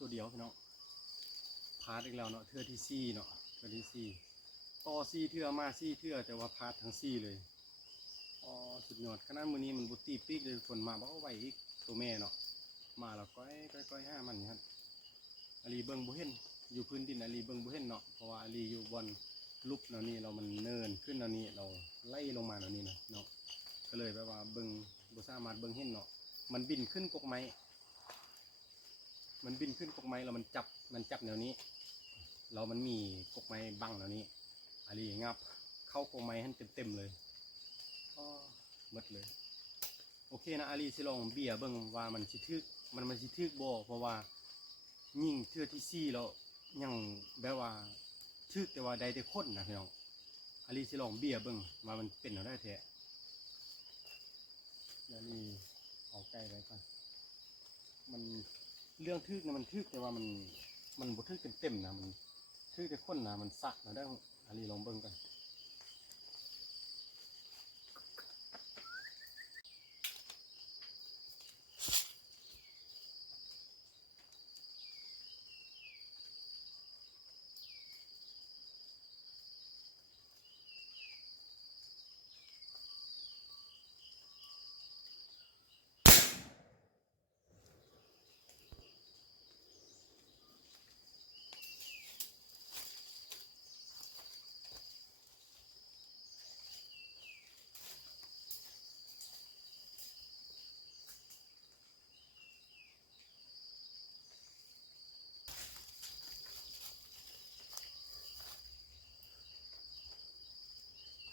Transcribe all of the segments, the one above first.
ตัวเดียวพี่น้องพาดอีกแล้วเนาะเทื่อที่ซี่เนาะเทื่อที่ซี่ต่อซี่เทื่อมาซี่เทื่อแต่ว่าพาดทั้งซี่เลยอ๋อสุดยอดขนาดมื้อนี้มันบุตีปีกเลยฝนมาบ่เอาไว้อีกตัวแม่เนาะมาแล้วก้อยห้ามันนี่ครับอาลีเบิ่งบ่เห็นอยู่พื้นดินอาลีเบิ่งบ่เห็นเนาะเพราะว่าอาลีอยู่บนลุกเนาะนี่เรามันเนินขึ้นเนาะนี่เราไล่ลงมาเนาะนี่เนาะก็เลยแบบว่าเบิ่งบ่สามารถเบิ่งเห็นเนาะมันบินขึ้นกกไม้แล้วมันจับแนวนี้เรามันมีกกไม้บังแนวนี้อาลีงับเข้ากกไม้ให้เต็มเลยก็หมดเลยโอเคนะอาลีสิลองเบี่ยเบิ่งว่ามันสิทึกบ่เพราะว่ายิ่งเทื่อที่ซี่แล้วยังแบบว่าทึกแต่ว่าได้แต่คนนะพี่น้องอาลีสิลองเบี่ยเบิ่งว่ามันเป็นเอาได้แท้อาลีเอาใกล้ไว้ก่อนมันเรื่องทึกนะมันทึกแต่ว่ามันบ่ทึกเต็มนะมันทึกแต่คนนะมันสักนะได้อาลีลองเบิ่งกัน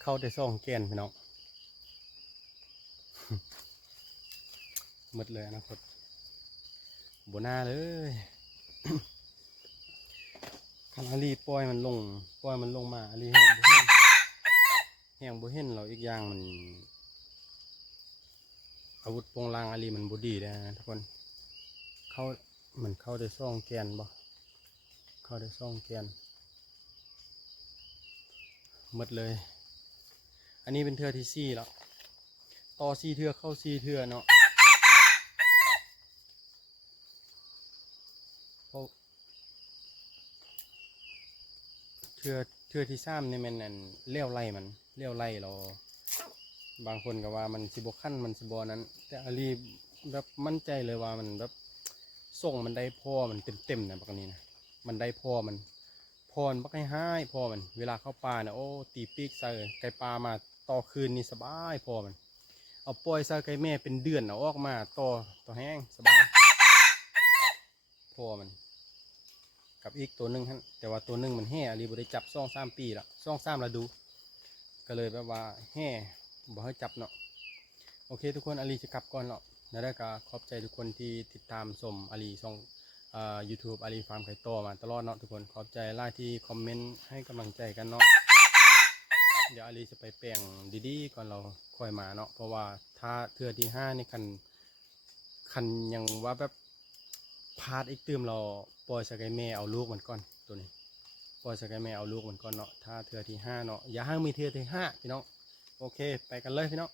เข้าได้ซ่องแกนพี่น้องหมดเลยนะครบหน้าเลยคันอาลีปล่อยมันลงมาอาลีแห้งบ่เห็นเราอีกอย่างมันอาวุธโปงลางอาลีมันบ่ดีนะทุกคนเข้าได้ซ่องแกนบ่เข้าได้ซ่องแกนหมดเลยอันนี้เป็นเทื่อที่ซี่แล้วต่อซี่เทื่อเข้าซี่เทื่อเนาะเทื่อที่สามนี่มันนั่นเลี้ยวไล่เราบางคนก็ว่ามันสิบขั้นมันสิบนั้นแต่อาลีแบบมั่นใจเลยว่ามันแบบส่งมันได้พ่อมันเต็มนะบักนี้นะมันได้พ่อมันบักให้พ่อมันเวลาเข้าป่าเนี่ยโอ้ตีปีกใส่ไก่ปลามาต่อคืนนี่สบายพ่อมันเอาปล่อยใส่ไก่แม่เป็นเดือนเอาออกมาต่อแห้งสบายพ่อมันกับอีกตัวหนึ่งฮะแต่ว่าตัวหนึ่งมันแห่อาลีบ่ได้จับ2-3 ปีละ2-3ฤดูก็เลยแบบว่าแห่บ่ให้จับเนาะโอเคทุกคนอาลีจะกลับก่อนเนาะแล้วก็ขอบใจทุกคนที่ติดตามชมอาลีช่องYouTube อาลีฟาร์มไข่โตมาตลอดเนาะทุกคนขอบใจหลายที่คอมเมนต์ให้กำลังใจกันเนาะเดี๋ยวอาลีจะไปแปลงดีๆก่อนเราค่อยมาเนาะเพราะว่าถ้าเทื่อที่5นี่คันยังว่าแบบพาดอีกตื่มเราปล่อยสกายแม่เอาลูกมันก่อนตัวนี้ปล่อยสกายแม่เอาลูกมันก่อนเนาะถ้าเทื่อที่5เนาะอย่าให้มีเทื่อที่5พี่น้องโอเคไปกันเลยพี่น้อง